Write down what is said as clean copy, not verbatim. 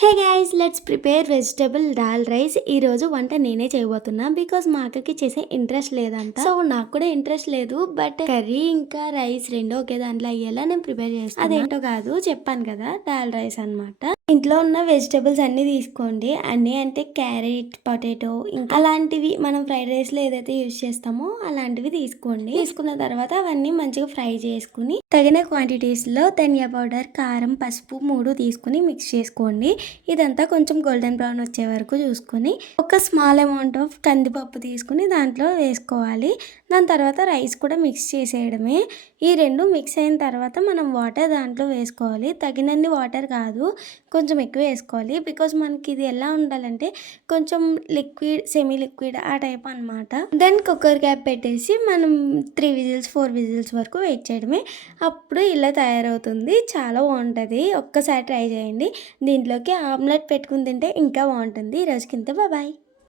Hey guys let's prepare vegetable dal rice. ఈ రోజు వంట నేనే చేయబోతున్నా బికాస్ మా అక్కకి చేసే ఇంట్రెస్ట్ లేదంట. సో నాకు కూడా ఇంట్రెస్ట్ లేదు, బట్ కర్రీ ఇంకా రైస్ రెండు ఒకే దాంట్లో అయ్యేలా నేను ప్రిపేర్ చేస్తాను. అదేంటో కాదు, చెప్పాను కదా, దాల్ రైస్ అన్నమాట. ఇంట్లో ఉన్న వెజిటబుల్స్ అన్ని తీసుకోండి. అన్ని అంటే క్యారెట్, పొటాటో, ఇంకా అలాంటివి మనం ఫ్రైడ్ రైస్ లో ఏదైతే యూజ్ చేస్తామో అలాంటివి తీసుకోండి. తీసుకున్న తర్వాత అవన్నీ మంచిగా ఫ్రై చేసుకుని తగిన క్వాంటిటీస్ లో ధనియా పౌడర్, కారం, పసుపు 3 తీసుకుని మిక్స్ చేసుకోండి. ఇదంతా కొంచెం గోల్డెన్ బ్రౌన్ వచ్చే వరకు చూసుకొని ఒక స్మాల్ అమౌంట్ ఆఫ్ కందిపప్పు తీసుకుని దాంట్లో వేసుకోవాలి. దాని తర్వాత రైస్ కూడా మిక్స్ చేసేయడమే. ఈ రెండు మిక్స్ అయిన తర్వాత మనం వాటర్ దాంట్లో వేసుకోవాలి. తగినన్ని వాటర్ కాదు, కొంచెం ఎక్కువ వేసుకోవాలి. బికాజ్ మనకి ఇది ఎలా ఉండాలంటే కొంచెం లిక్విడ్, సెమీ లిక్విడ్ ఆ టైప్ అనమాట. దెన్ కుక్కర్ క్యాప్ పెట్టేసి మనం 3 విజిల్స్ 4 విజిల్స్ వరకు వెయిట్ చేయడమే. అప్పుడు ఇలా తయారవుతుంది. చాలా బాగుంటుంది, ఒక్కసారి ట్రై చేయండి. దీంట్లోకి ఆమ్లెట్ పెట్టుకుని తింటే ఇంకా బాగుంటుంది. ఈ రోజుకి ఇంత, బాయ్.